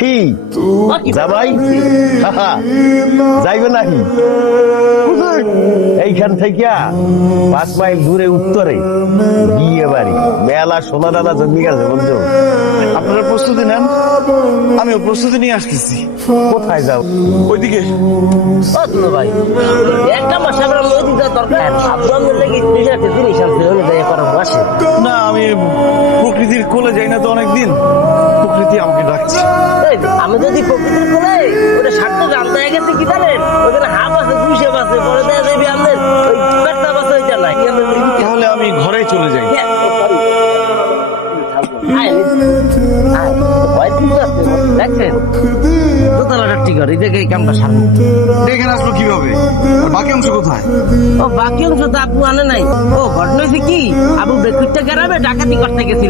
কি যাবাই যাইবে নাকি? এইখান থেকে 5 মাইল দূরে উত্তরে বিয়ে বাড়ি, মেলা সোনা দানা জমি গেছে বলছো। আপনারা প্রস্তুতি নেন, আমিও প্রস্তুতি নিয়ে আসতেছি। কোথায় যাও? ওইদিকে। ভাই একটা মাসে দরকার জিনিস আছে। না, আমি প্রকৃতির কোলে যাই না তো অনেকদিন, প্রকৃতি আমাকে ডাকছে। আমি যদি প্রকৃতির কোলে ওটা স্বার্থ জানতে গেছে কি জানেন, ওইখানে হাফ আছে, দুইশেপ আছে, পরে দেওয়া যাবে আপনার ওই পেটটা আছে, ওইটা নাই। তাহলে আমি ঘরে চলে যাই। দেখেন আসলো কিভাবে, বাকি অংশ কোথায়? ও বাকি অংশ তো আপু আনে নাই। ও ঘটনা কি, আবু বেকুরটা গেরাবে ডাকাতি করতে গেছিল।